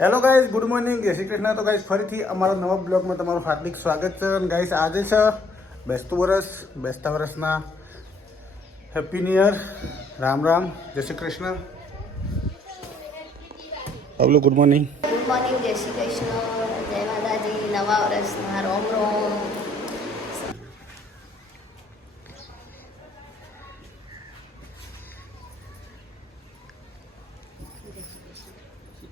Hello guys good morning Shri Krishna તો guys ફરીથી અમારા નવા બ્લોગમાં તમારું હાર્દિક સ્વાગત છે અને ગાઈઝ આજે છે બેસતું વરસ બેસતા વરસના happy new year Ram Ram જય Shri Krishna hello good morning good morning જય શ્રી કૃષ્ણ જય માતાજી નવા વર્ષના રોમ રોમ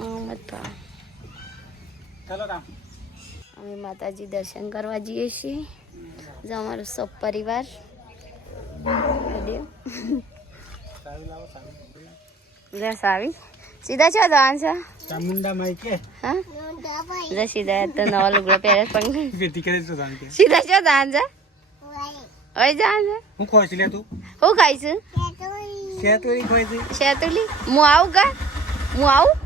माता तो जी दर्शन करवा जाइए जो अमर सब परिवार सीधा छो जवान छो चामुंडा माई के हां जा सीधा तो नवा लुगड़ा पहरे पण बेटी करे छो जान के सीधा छो जान जा ओए जान हाँ? जा हु खोइस ले तू हु खाइस सेतुली सेतुली खोइस सेतुली मु आऊ का मु आऊ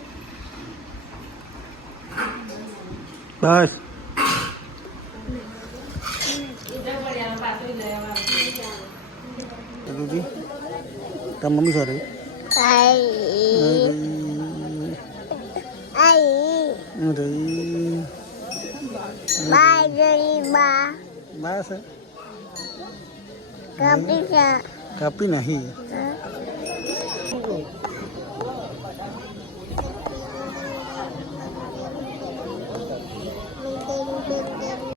Bye. Tamam mı sarı? Ay. Ay. Bye gariba. Bye sir. Kapi sir. Kapi nahi. Kapi.